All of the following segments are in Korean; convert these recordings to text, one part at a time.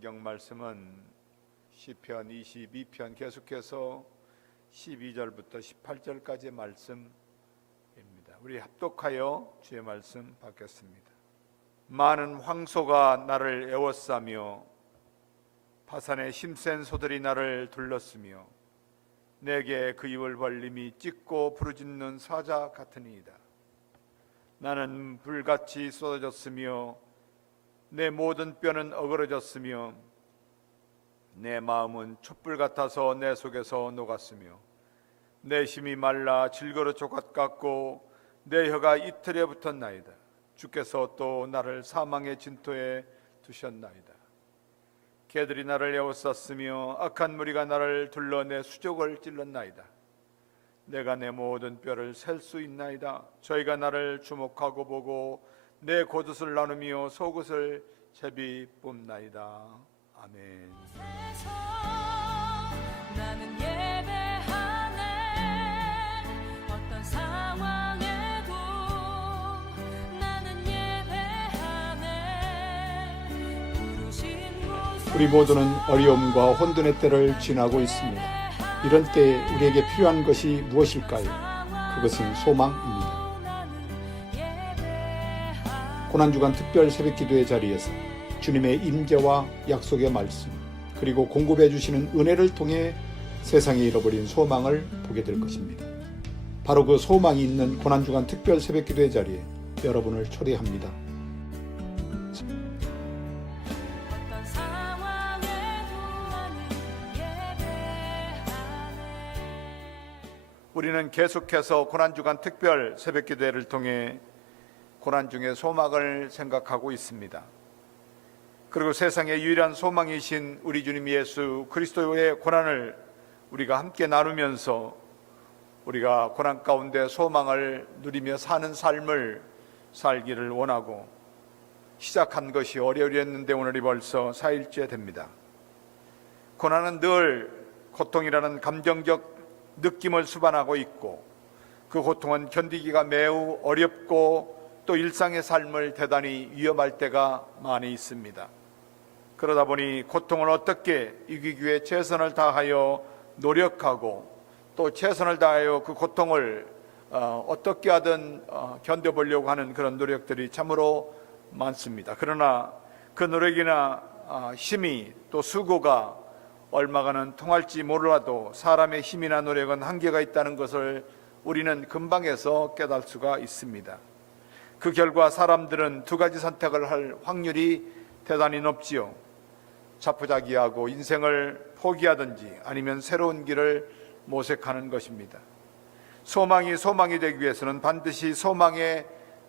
성경 말씀은 시편 22편 계속해서 12절부터 18절까지의 말씀입니다. 우리 합독하여 주의 말씀 받겠습니다. 많은 황소가 나를 에워싸며 바산의 힘센 소들이 나를 둘렀으며 내게 그 입을 벌림이 찢고 부르짖는 사자 같으니이다. 나는 불같이 쏟아졌으며 내 모든 뼈는 어그러졌으며 내 마음은 촛불 같아서 내 속에서 녹았으며 내 힘이 말라 질거러 조각 같고 내 혀가 이틀에 붙었나이다. 주께서 또 나를 사망의 진토에 두셨나이다. 개들이 나를 에워쌌으며 악한 무리가 나를 둘러 내 수족을 찔렀나이다. 내가 내 모든 뼈를 셀 수 있나이다. 저희가 나를 주목하고 보고 내 겉옷을 나누며 속옷을 제비 뽑나이다. 아멘. 나는 예배하네. 어떤 상황에도 나는 예배하네. 부르신 곳에 우리 모두는 어려움과 혼돈의 때를 지나고 있습니다. 이런 때에 우리에게 필요한 것이 무엇일까요? 그것은 소망입니다. 고난주간 특별 새벽기도의 자리에서 주님의 임재와 약속의 말씀 그리고 공급해 주시는 은혜를 통해 세상에 잃어버린 소망을 보게 될 것입니다. 바로 그 소망이 있는 고난주간 특별 새벽기도의 자리에 여러분을 초대합니다. 어떤 상황에도 나는 예배하네. 우리는 계속해서 고난주간 특별 새벽기도회를 통해 고난 중에 소망을 생각하고 있습니다. 그리고 세상의 유일한 소망이신 우리 주님 예수 그리스도의 고난을 우리가 함께 나누면서 우리가 고난 가운데 소망을 누리며 사는 삶을 살기를 원하고 시작한 것이 어려웠는데 오늘이 벌써 4일째 됩니다. 고난은 늘 고통이라는 감정적 느낌을 수반하고 있고 그 고통은 견디기가 매우 어렵고 또 일상의 삶을 대단히 위험할 때가 많이 있습니다. 그러다 보니 고통을 어떻게 이기기 위해 최선을 다하여 노력하고 또 최선을 다하여 그 고통을 어떻게 하든 견뎌보려고 하는 그런 노력들이 참으로 많습니다. 그러나 그 노력이나 힘이 또 수고가 얼마간은 통할지 몰라도 사람의 힘이나 노력은 한계가 있다는 것을 우리는 근방에서 깨달을 수가 있습니다. 그 결과 사람들은 두 가지 선택을 할 확률이 대단히 높지요. 자포자기하고 인생을 포기하든지 아니면 새로운 길을 모색하는 것입니다. 소망이 되기 위해서는 반드시 소망의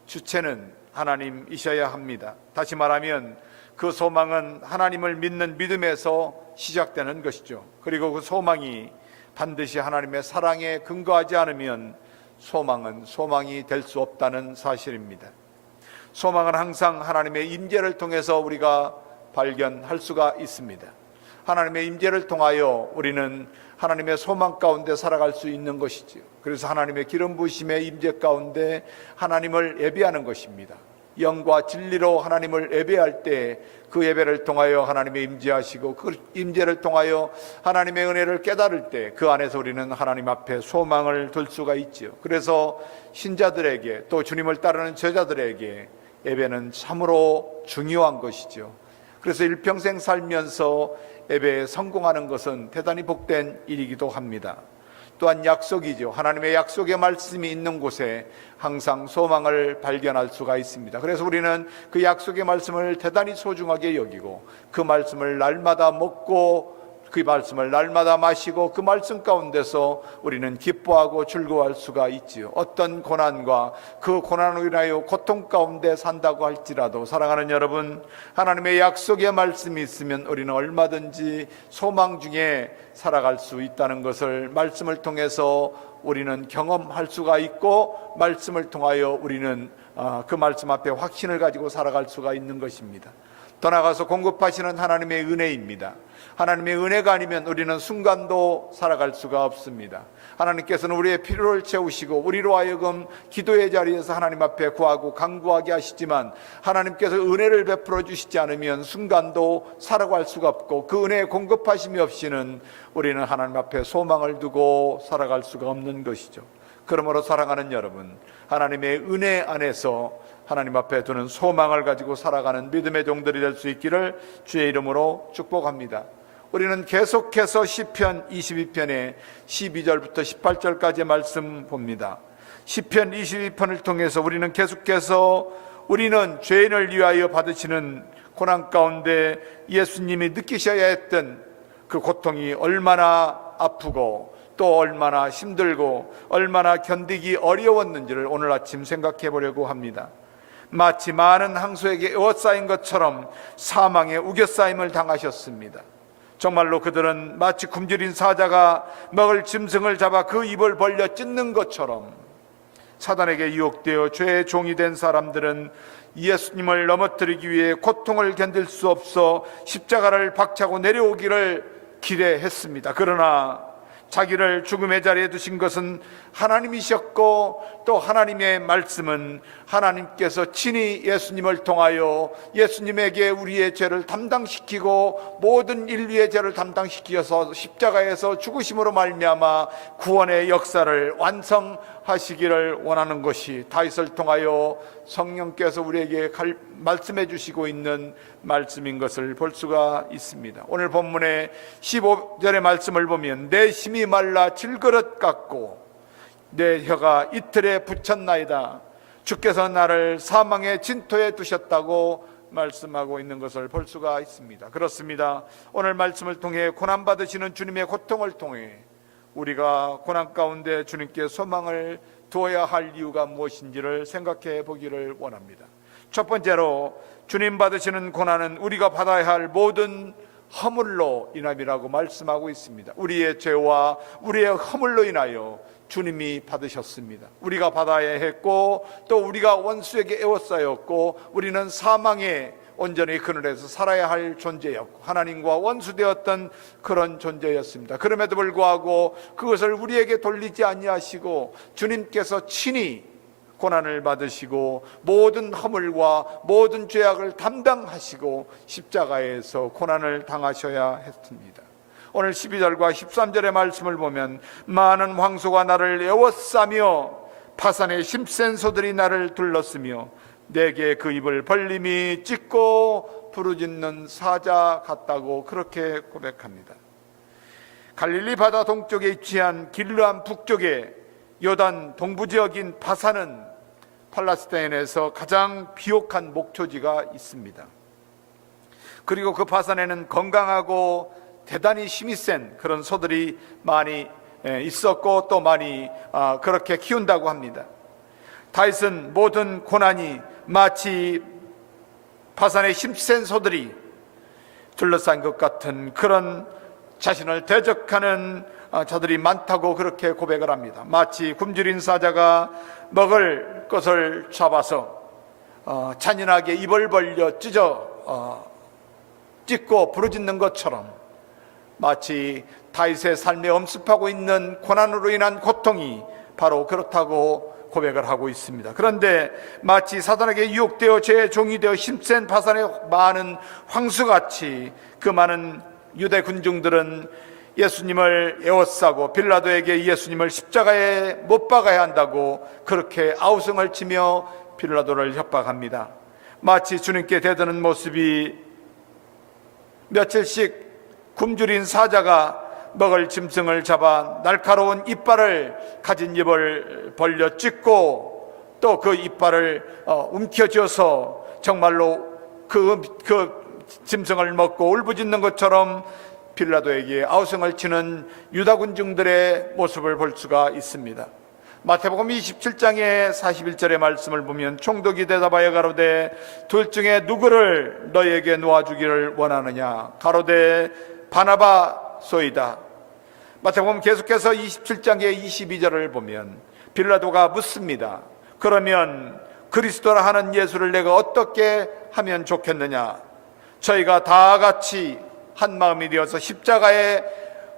주체는 하나님이셔야 합니다. 다시 말하면 그 소망은 하나님을 믿는 믿음에서 시작되는 것이죠. 그리고 그 소망이 반드시 하나님의 사랑에 근거하지 않으면 소망은 소망이 될 수 없다는 사실입니다. 소망은 항상 하나님의 임재를 통해서 우리가 발견할 수가 있습니다. 하나님의 임재를 통하여 우리는 하나님의 소망 가운데 살아갈 수 있는 것이지요. 그래서 하나님의 기름 부으심의 임재 가운데 하나님을 예배하는 것입니다. 영과 진리로 하나님을 예배할 때 그 예배를 통하여 하나님의 임재하시고 그 임재를 통하여 하나님의 은혜를 깨달을 때 그 안에서 우리는 하나님 앞에 소망을 둘 수가 있지요. 그래서 신자들에게 또 주님을 따르는 제자들에게 예배는 참으로 중요한 것이죠. 그래서 일평생 살면서 예배에 성공하는 것은 대단히 복된 일이기도 합니다. 또한 약속이죠. 하나님의 약속의 말씀이 있는 곳에 항상 소망을 발견할 수가 있습니다. 그래서 우리는 그 약속의 말씀을 대단히 소중하게 여기고 그 말씀을 날마다 먹고 그 말씀을 날마다 마시고 그 말씀 가운데서 우리는 기뻐하고 즐거워할 수가 있지요. 어떤 고난과 그 고난으로 인하여 고통 가운데 산다고 할지라도 사랑하는 여러분, 하나님의 약속의 말씀이 있으면 우리는 얼마든지 소망 중에 살아갈 수 있다는 것을 말씀을 통해서 우리는 경험할 수가 있고 말씀을 통하여 우리는 그 말씀 앞에 확신을 가지고 살아갈 수가 있는 것입니다. 더 나아가서 공급하시는 하나님의 은혜입니다. 하나님의 은혜가 아니면 우리는 순간도 살아갈 수가 없습니다. 하나님께서는 우리의 필요를 채우시고 우리로 하여금 기도의 자리에서 하나님 앞에 구하고 간구하게 하시지만 하나님께서 은혜를 베풀어 주시지 않으면 순간도 살아갈 수가 없고 그 은혜의 공급하심이 없이는 우리는 하나님 앞에 소망을 두고 살아갈 수가 없는 것이죠. 그러므로 사랑하는 여러분, 하나님의 은혜 안에서 하나님 앞에 두는 소망을 가지고 살아가는 믿음의 종들이 될 수 있기를 주의 이름으로 축복합니다. 우리는 계속해서 시편 22편의 12절부터 18절까지의 말씀 봅니다. 시편 22편을 통해서 우리는 계속해서 우리는 죄인을 위하여 받으시는 고난 가운데 예수님이 느끼셔야 했던 그 고통이 얼마나 아프고 또 얼마나 힘들고 얼마나 견디기 어려웠는지를 오늘 아침 생각해 보려고 합니다. 마치 많은 항소에게 에워싸인 것처럼 사망의 우겨싸임을 당하셨습니다. 정말로 그들은 마치 굶주린 사자가 먹을 짐승을 잡아 그 입을 벌려 찢는 것처럼 사단에게 유혹되어 죄의 종이 된 사람들은 예수님을 넘어뜨리기 위해 고통을 견딜 수 없어 십자가를 박차고 내려오기를 기대했습니다. 그러나 자기를 죽음의 자리에 두신 것은 하나님이셨고 또 하나님의 말씀은 하나님께서 친히 예수님을 통하여 예수님에게 우리의 죄를 담당시키고 모든 인류의 죄를 담당시키셔서 십자가에서 죽으심으로 말미암아 구원의 역사를 완성하시기를 원하는 것이 다윗을 통하여 성령께서 우리에게 말씀해 주시고 있는 말씀인 것을 볼 수가 있습니다. 오늘 본문의 15절의 말씀을 보면 내 심이 말라 질그릇 같고 내 혀가 이틀에 부쳤나이다. 주께서 나를 사망의 진토에 두셨다고 말씀하고 있는 것을 볼 수가 있습니다. 그렇습니다. 오늘 말씀을 통해 고난받으시는 주님의 고통을 통해 우리가 고난 가운데 주님께 소망을 두어야 할 이유가 무엇인지를 생각해 보기를 원합니다. 첫 번째로 주님 받으시는 고난은 우리가 받아야 할 모든 허물로 인함이라고 말씀하고 있습니다. 우리의 죄와 우리의 허물로 인하여 주님이 받으셨습니다. 우리가 받아야 했고 또 우리가 원수에게 에워싸였고 우리는 사망의 온전히 그늘에서 살아야 할 존재였고 하나님과 원수되었던 그런 존재였습니다. 그럼에도 불구하고 그것을 우리에게 돌리지 아니하시고 주님께서 친히 고난을 받으시고 모든 허물과 모든 죄악을 담당하시고 십자가에서 고난을 당하셔야 했습니다. 오늘 12절과 13절의 말씀을 보면 많은 황소가 나를 에워싸며 파산의 힘센 소들이 나를 둘렀으며 내게 그 입을 벌림이 찢고 부르짖는 사자 같다고 그렇게 고백합니다. 갈릴리 바다 동쪽에 위치한 길르암 북쪽에 요단 동부 지역인 바산은 팔레스타인에서 가장 비옥한 목초지가 있습니다. 그리고 그 바산에는 건강하고 대단히 힘이 센 그런 소들이 많이 있었고 또 많이 그렇게 키운다고 합니다. 다윗은 모든 고난이 마치 바산의 힘센 소들이 둘러싼 것 같은 그런 자신을 대적하는 자들이 많다고 그렇게 고백을 합니다. 마치 굶주린 사자가 먹을 것을 잡아서 잔인하게 입을 벌려 찢고 부르짖는 것처럼 마치 다윗의 삶에 엄습하고 있는 고난으로 인한 고통이 바로 그렇다고 고백을 하고 있습니다. 그런데 마치 사단에게 유혹되어 죄의 종이 되어 힘센 바산의 많은 황수같이 그 많은 유대 군중들은 예수님을 에워싸고 빌라도에게 예수님을 십자가에 못 박아야 한다고 그렇게 아우성을 치며 빌라도를 협박합니다. 마치 주님께 대드는 모습이 며칠씩 굶주린 사자가 먹을 짐승을 잡아 날카로운 이빨을 가진 입을 벌려 찢고 또 그 이빨을 움켜쥐어서 정말로 그 짐승을 먹고 울부짖는 것처럼 빌라도에게 아우성을 치는 유다 군중들의 모습을 볼 수가 있습니다. 마태복음 27장의 41절의 말씀을 보면 총독이 대답하여 가로되 둘 중에 누구를 너에게 놓아주기를 원하느냐 가로되 바나바소이다. 마태복음 계속해서 27장의 22절을 보면 빌라도가 묻습니다. 그러면 그리스도라 하는 예수를 내가 어떻게 하면 좋겠느냐? 저희가 다 같이 한 마음이 되어서 십자가에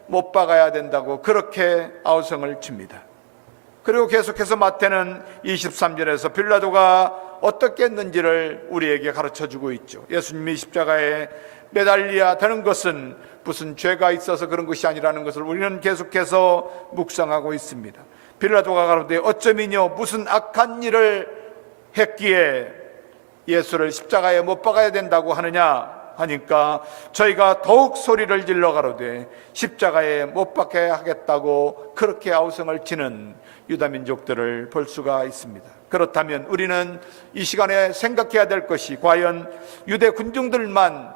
못 박아야 된다고 그렇게 아우성을 칩니다. 그리고 계속해서 마태는 23절에서 빌라도가 어떻게 했는지를 우리에게 가르쳐주고 있죠. 예수님이 십자가에 매달려야 되는 것은 무슨 죄가 있어서 그런 것이 아니라는 것을 우리는 계속해서 묵상하고 있습니다. 빌라도가 가로되 어쩌미뇨 무슨 악한 일을 했기에 예수를 십자가에 못 박아야 된다고 하느냐 하니까 저희가 더욱 소리를 질러 가로되 십자가에 못 박아야 하겠다고 그렇게 아우성을 치는 유다민족들을 볼 수가 있습니다. 그렇다면 우리는 이 시간에 생각해야 될 것이 과연 유대 군중들만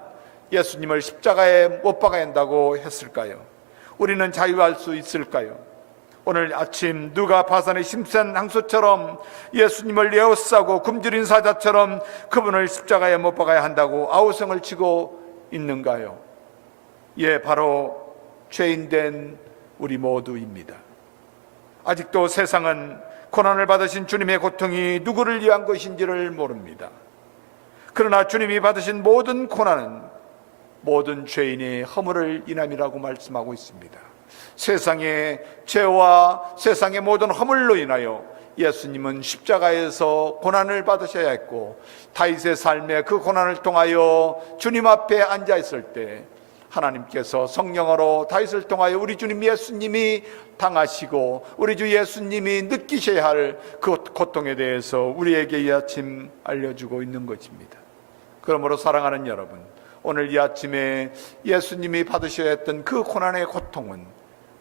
예수님을 십자가에 못 박아야 한다고 했을까요? 우리는 자유할 수 있을까요? 오늘 아침 누가 바산의 심센 항소처럼 예수님을 에워싸고 굶주린 사자처럼 그분을 십자가에 못 박아야 한다고 아우성을 치고 있는가요? 예, 바로 죄인된 우리 모두입니다. 아직도 세상은 고난을 받으신 주님의 고통이 누구를 위한 것인지를 모릅니다. 그러나 주님이 받으신 모든 고난은 모든 죄인의 허물을 인함이라고 말씀하고 있습니다. 세상의 죄와 세상의 모든 허물로 인하여 예수님은 십자가에서 고난을 받으셔야 했고 다윗의 삶에 그 고난을 통하여 주님 앞에 앉아 있을 때 하나님께서 성령으로 다윗을 통하여 우리 주님 예수님이 당하시고 우리 주 예수님이 느끼셔야 할 그 고통에 대해서 우리에게 이 아침 알려주고 있는 것입니다. 그러므로 사랑하는 여러분, 오늘 이 아침에 예수님이 받으셔야 했던 그 고난의 고통은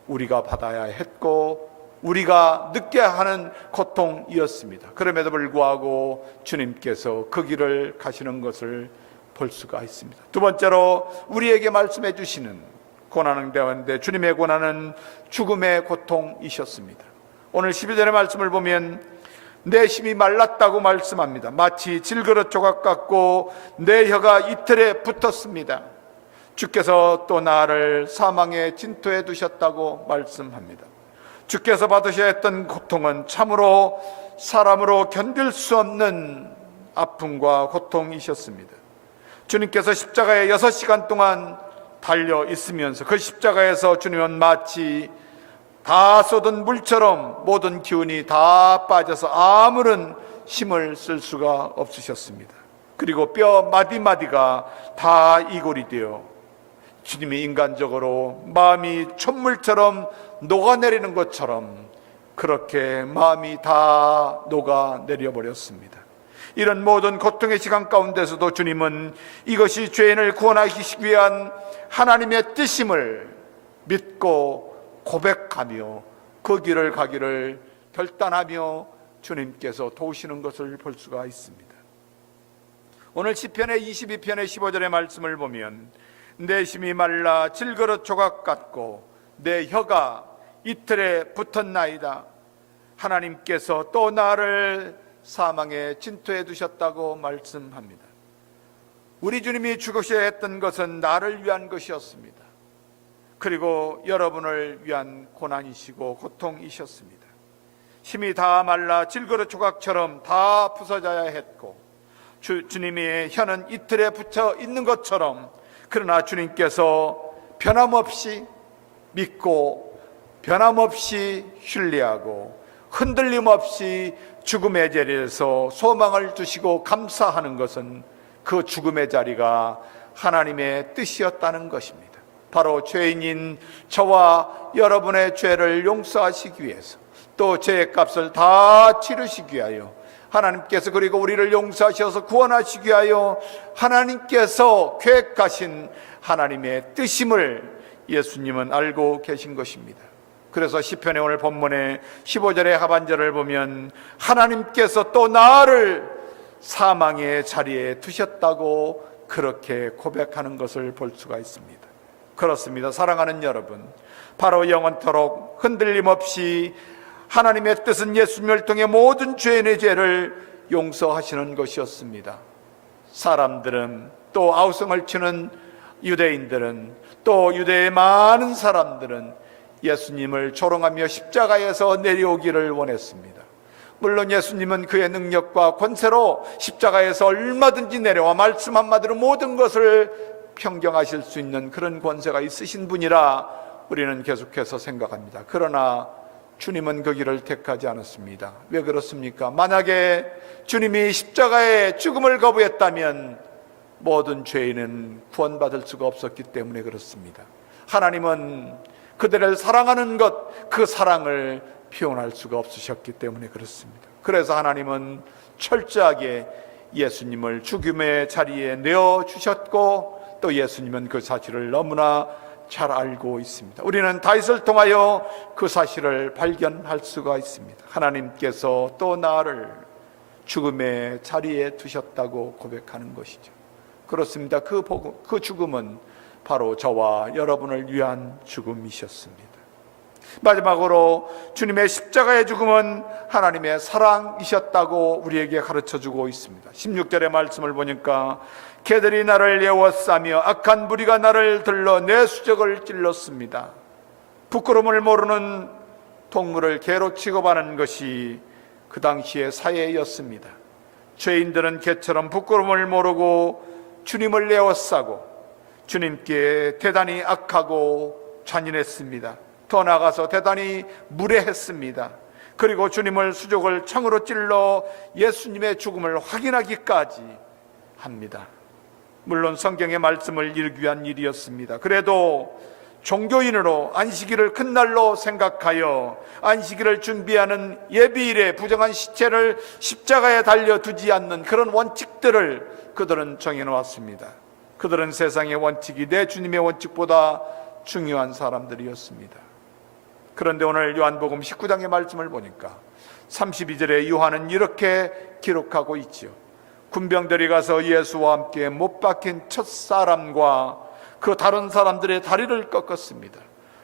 우리가 받아야 했고 우리가 느껴야 하는 고통이었습니다. 그럼에도 불구하고 주님께서 그 길을 가시는 것을 볼 수가 있습니다. 두 번째로 우리에게 말씀해 주시는 고난은 되었는데 주님의 고난은 죽음의 고통이셨습니다. 오늘 12절의 말씀을 보면 내 힘이 말랐다고 말씀합니다. 마치 질그릇 조각 같고 내 혀가 이틀에 붙었습니다. 주께서 또 나를 사망의 진토에 두셨다고 말씀합니다. 주께서 받으셔야 했던 고통은 참으로 사람으로 견딜 수 없는 아픔과 고통이셨습니다. 주님께서 십자가에 6시간 동안 달려 있으면서 그 십자가에서 주님은 마치 다 쏟은 물처럼 모든 기운이 다 빠져서 아무런 힘을 쓸 수가 없으셨습니다. 그리고 뼈 마디마디가 다 이골이 되어 주님이 인간적으로 마음이 촛물처럼 녹아내리는 것처럼 그렇게 마음이 다 녹아내려 버렸습니다. 이런 모든 고통의 시간 가운데서도 주님은 이것이 죄인을 구원하시기 위한 하나님의 뜻임을 믿고 고백하며 그 길을 가기를 결단하며 주님께서 도우시는 것을 볼 수가 있습니다. 오늘 시편의 22편의 15절의 말씀을 보면 내 심이 말라 질그릇 조각 같고 내 혀가 이틀에 붙었나이다. 하나님께서 또 나를 사망의 진토에 두셨다고 말씀합니다. 우리 주님이 죽으셔야 했던 것은 나를 위한 것이었습니다. 그리고 여러분을 위한 고난이시고 고통이셨습니다. 힘이 다 말라 질그릇 조각처럼 다 부서져야 했고 주님의 혀는 이틀에 붙어 있는 것처럼 그러나 주님께서 변함없이 믿고 변함없이 신뢰하고 흔들림 없이 죽음의 자리에서 소망을 두시고 감사하는 것은 그 죽음의 자리가 하나님의 뜻이었다는 것입니다. 바로 죄인인 저와 여러분의 죄를 용서하시기 위해서 또 죄의 값을 다 치르시기 위하여 하나님께서 그리고 우리를 용서하셔서 구원하시기 위하여 하나님께서 계획하신 하나님의 뜻임을 예수님은 알고 계신 것입니다. 그래서 시편의 오늘 본문의 15절의 하반절을 보면 하나님께서 또 나를 사망의 자리에 두셨다고 그렇게 고백하는 것을 볼 수가 있습니다. 그렇습니다. 사랑하는 여러분, 바로 영원토록 흔들림 없이 하나님의 뜻은 예수님을 통해 모든 죄인의 죄를 용서하시는 것이었습니다. 사람들은 또 아우성을 치는 유대인들은 또 유대의 많은 사람들은 예수님을 조롱하며 십자가에서 내려오기를 원했습니다. 물론 예수님은 그의 능력과 권세로 십자가에서 얼마든지 내려와 말씀 한마디로 모든 것을 평정하실 수 있는 그런 권세가 있으신 분이라 우리는 계속해서 생각합니다. 그러나 주님은 그 길을 택하지 않았습니다. 왜 그렇습니까? 만약에 주님이 십자가의 죽음을 거부했다면 모든 죄인은 구원받을 수가 없었기 때문에 그렇습니다. 하나님은 그들을 사랑하는 것, 그 사랑을 표현할 수가 없으셨기 때문에 그렇습니다. 그래서 하나님은 철저하게 예수님을 죽음의 자리에 내어주셨고 또 예수님은 그 사실을 너무나 잘 알고 있습니다. 우리는 다윗을 통하여 그 사실을 발견할 수가 있습니다. 하나님께서 또 나를 죽음의 자리에 두셨다고 고백하는 것이죠. 그렇습니다. 그 죽음은 바로 저와 여러분을 위한 죽음이셨습니다. 마지막으로 주님의 십자가의 죽음은 하나님의 사랑이셨다고 우리에게 가르쳐주고 있습니다. 16절의 말씀을 보니까 개들이 나를 에워싸며 악한 무리가 나를 들러 내 수적을 찔렀습니다. 부끄러움을 모르는 동물을 개로 취급하는 것이 그 당시의 사회였습니다. 죄인들은 개처럼 부끄러움을 모르고 주님을 에워싸고 주님께 대단히 악하고 잔인했습니다. 더 나아가서 대단히 무례했습니다. 그리고 주님을 수족을 창으로 찔러 예수님의 죽음을 확인하기까지 합니다. 물론 성경의 말씀을 이루기 위한 일이었습니다. 그래도 종교인으로 안식일을 큰 날로 생각하여 안식일을 준비하는 예비일에 부정한 시체를 십자가에 달려두지 않는 그런 원칙들을 그들은 정해놓았습니다. 그들은 세상의 원칙이 내 주님의 원칙보다 중요한 사람들이었습니다. 그런데 오늘 요한복음 19장의 말씀을 보니까 32절에 요한은 이렇게 기록하고 있죠. 군병들이 가서 예수와 함께 못 박힌 첫사람과 그 다른 사람들의 다리를 꺾었습니다.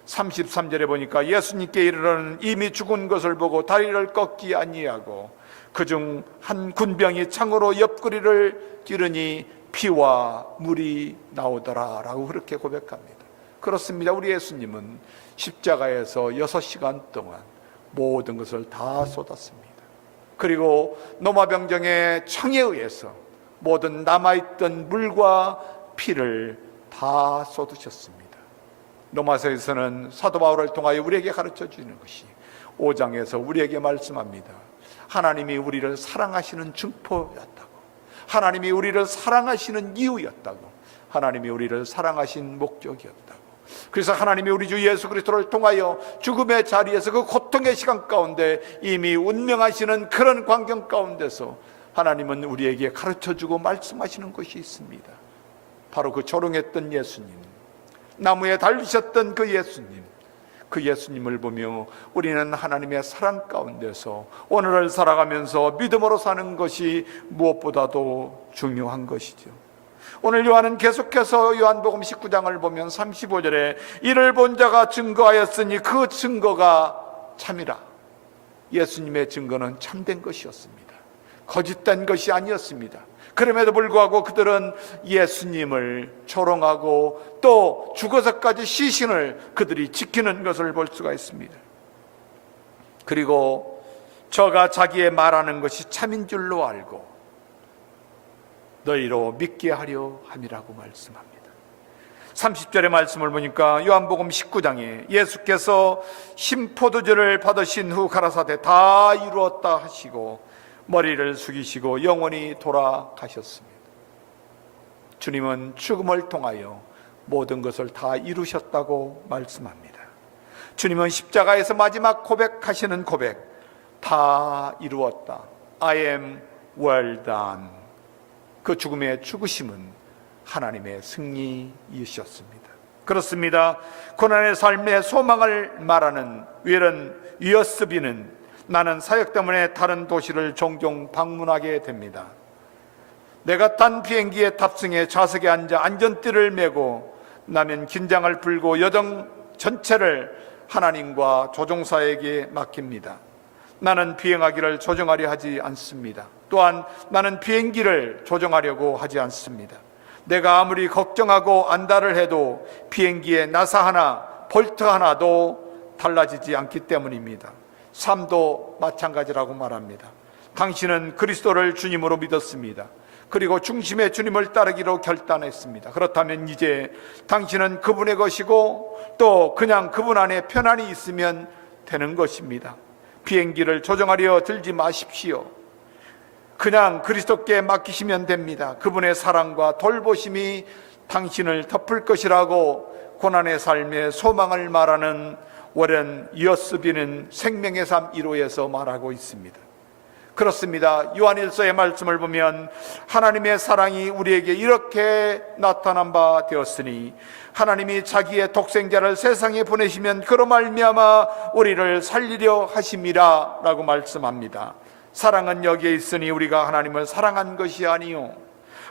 33절에 보니까 예수님께 이르러는 이미 죽은 것을 보고 다리를 꺾지 아니하고 그중 한 군병이 창으로 옆구리를 찌르니 피와 물이 나오더라 라고 그렇게 고백합니다. 그렇습니다. 우리 예수님은 십자가에서 6시간 동안 모든 것을 다 쏟았습니다. 그리고 노마병정의 청에 의해서 모든 남아있던 물과 피를 다 쏟으셨습니다. 로마서에서는 사도 바울을 통하여 우리에게 가르쳐 주는 것이 5장에서 우리에게 말씀합니다. 하나님이 우리를 사랑하시는 증포였다고, 하나님이 우리를 사랑하시는 이유였다고, 하나님이 우리를 사랑하신 목적이었다고. 그래서 하나님이 우리 주 예수 그리스도를 통하여 죽음의 자리에서 그 고통의 시간 가운데 이미 운명하시는 그런 광경 가운데서 하나님은 우리에게 가르쳐주고 말씀하시는 것이 있습니다. 바로 그 조롱했던 예수님, 나무에 달리셨던 그 예수님, 그 예수님을 보며 우리는 하나님의 사랑 가운데서 오늘을 살아가면서 믿음으로 사는 것이 무엇보다도 중요한 것이죠. 오늘 요한은 계속해서 요한복음 19장을 보면 35절에 이를 본 자가 증거하였으니 그 증거가 참이라. 예수님의 증거는 참된 것이었습니다. 거짓된 것이 아니었습니다. 그럼에도 불구하고 그들은 예수님을 조롱하고 또 죽어서까지 시신을 그들이 지키는 것을 볼 수가 있습니다. 그리고 저가 자기의 말하는 것이 참인 줄로 알고 너희로 믿게 하려 함이라고 말씀합니다. 30절의 말씀을 보니까 요한복음 19장에 예수께서 신포도주를 받으신 후 가라사대 다 이루었다 하시고 머리를 숙이시고 영원히 돌아가셨습니다. 주님은 죽음을 통하여 모든 것을 다 이루셨다고 말씀합니다. 주님은 십자가에서 마지막 고백하시는 고백, 다 이루었다, I am well done. 그 죽음의 죽으심은 하나님의 승리이셨습니다. 그렇습니다. 고난의 삶의 소망을 말하는 웰런 위어스비는 나는 사역 때문에 다른 도시를 종종 방문하게 됩니다. 내가 탄 비행기에 탑승해 좌석에 앉아 안전띠를 메고 나면 긴장을 풀고 여정 전체를 하나님과 조종사에게 맡깁니다. 나는 비행하기를 조종하려 하지 않습니다. 또한 나는 비행기를 조종하려고 하지 않습니다. 내가 아무리 걱정하고 안달을 해도 비행기의 나사 하나, 볼트 하나도 달라지지 않기 때문입니다. 삶도 마찬가지라고 말합니다. 당신은 그리스도를 주님으로 믿었습니다. 그리고 중심의 주님을 따르기로 결단했습니다. 그렇다면 이제 당신은 그분의 것이고 또 그냥 그분 안에 편안히 있으면 되는 것입니다. 비행기를 조종하려 들지 마십시오. 그냥 그리스도께 맡기시면 됩니다. 그분의 사랑과 돌보심이 당신을 덮을 것이라고 고난의 삶의 소망을 말하는 워렌 이어스비는 생명의 삶 1호에서 말하고 있습니다. 그렇습니다. 요한일서의 말씀을 보면 하나님의 사랑이 우리에게 이렇게 나타난 바 되었으니 하나님이 자기의 독생자를 세상에 보내시면 그로 말미암아 우리를 살리려 하심이라 라고 말씀합니다. 사랑은 여기에 있으니 우리가 하나님을 사랑한 것이 아니요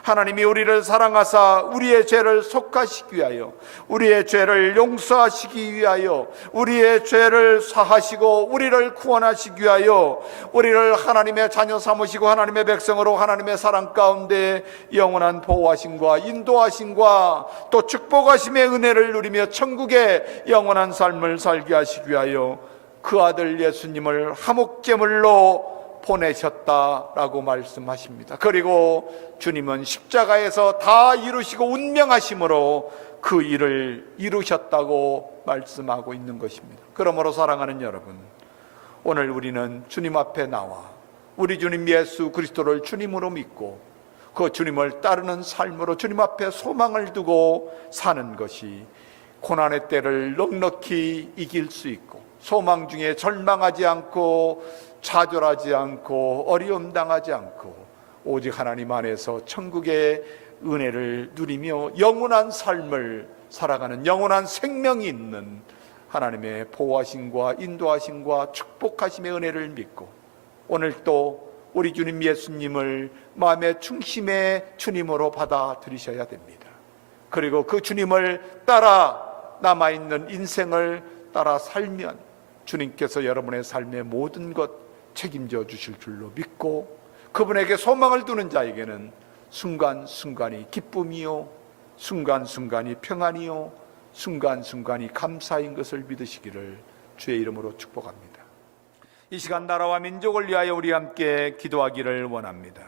하나님이 우리를 사랑하사 우리의 죄를 속하시기 위하여 우리의 죄를 용서하시기 위하여 우리의 죄를 사하시고 우리를 구원하시기 위하여 우리를 하나님의 자녀 삼으시고 하나님의 백성으로 하나님의 사랑 가운데 영원한 보호하심과 인도하심과 또 축복하심의 은혜를 누리며 천국의 영원한 삶을 살게 하시기 위하여 그 아들 예수님을 화목제물로 보내셨다라고 말씀하십니다. 그리고 주님은 십자가에서 다 이루시고 운명하심으로 그 일을 이루셨다고 말씀하고 있는 것입니다. 그러므로 사랑하는 여러분, 오늘 우리는 주님 앞에 나와 우리 주님 예수 그리스도를 주님으로 믿고 그 주님을 따르는 삶으로 주님 앞에 소망을 두고 사는 것이 고난의 때를 넉넉히 이길 수 있고 소망 중에 절망하지 않고 좌절하지 않고 어려움 당하지 않고 오직 하나님 안에서 천국의 은혜를 누리며 영원한 삶을 살아가는 영원한 생명이 있는 하나님의 보호하심과 인도하심과 축복하심의 은혜를 믿고 오늘 또 우리 주님 예수님을 마음의 중심의 주님으로 받아들이셔야 됩니다. 그리고 그 주님을 따라 남아있는 인생을 따라 살면 주님께서 여러분의 삶의 모든 것 책임져 주실 줄로 믿고 그분에게 소망을 두는 자에게는 순간순간이 기쁨이요 순간순간이 평안이요 순간순간이 감사인 것을 믿으시기를 주의 이름으로 축복합니다. 이 시간 나라와 민족을 위하여 우리 함께 기도하기를 원합니다.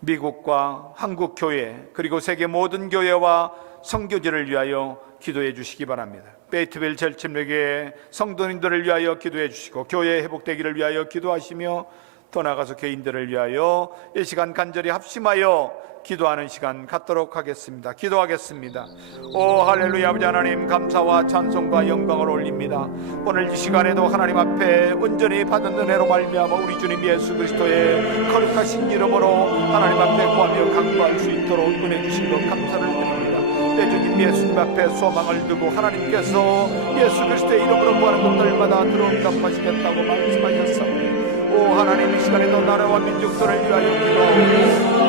미국과 한국 교회 그리고 세계 모든 교회와 선교지를 위하여 기도해 주시기 바랍니다. 베이트빌 젤침례교회 성도님들을 위하여 기도해 주시고 교회 회복되기를 위하여 기도하시며 더 나아가서 개인들을 위하여 이 시간 간절히 합심하여 기도하는 시간 갖도록 하겠습니다. 기도하겠습니다. 오 할렐루야. 아버지 하나님 감사와 찬송과 영광을 올립니다. 오늘 이 시간에도 하나님 앞에 온전히 받은 은혜로 말미암아 우리 주님 예수 그리스도의 거룩하신 이름으로 하나님 앞에 구하며 강구할 수 있도록 은혜 주신 것 감사를 드립니다. 내 주님 예수님 앞에 소망을 두고 하나님께서 예수 그리스도의 이름으로 구하는 것들마다 들어응답하시겠다고 말씀하셨습니다. 오 하나님 이 시간에도 나라와 민족들을 위하여 기도하오니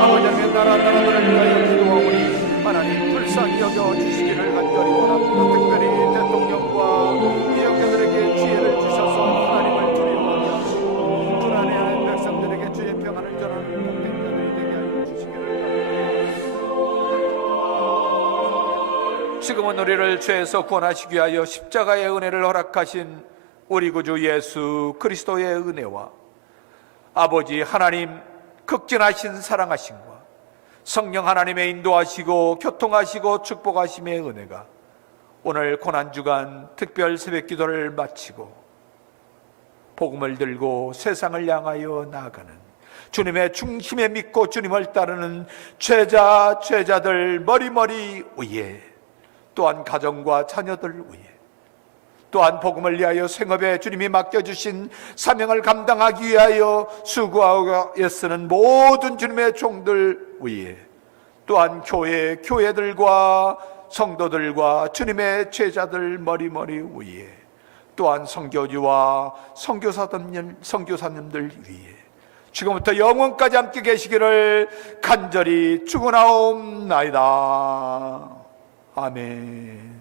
아버지 하나님의 나라들을 위하여 기도하오니 하나님 불쌍히 여겨주시기를 간절히 원합니다. 특별히 대통령과 이 형제들에게 지혜를 주셔서 하나님을 두려워하게 하시고 불안해하는 백성들에게 주의 평안을 전하는 복된 자들이 되게 하여 주시기를 간절히 지금은 우리를 죄에서 구원하시기 위하여 십자가의 은혜를 허락하신 우리 구주 예수 그리스도의 은혜와 아버지 하나님 극진하신 사랑하심과 성령 하나님의 인도하시고 교통하시고 축복하심의 은혜가 오늘 고난주간 특별 새벽기도를 마치고 복음을 들고 세상을 향하여 나아가는 주님의 중심에 믿고 주님을 따르는 제자들 머리머리 위에 또한 가정과 자녀들 위에 또한 복음을 위하여 생업에 주님이 맡겨주신 사명을 감당하기 위하여 수고하고 애쓰는 모든 주님의 종들 위에 또한 교회들과 성도들과 주님의 제자들 머리머리 위에 또한 선교지와 선교사님들 위에 지금부터 영원까지 함께 계시기를 간절히 축원하옵나이다. 아멘.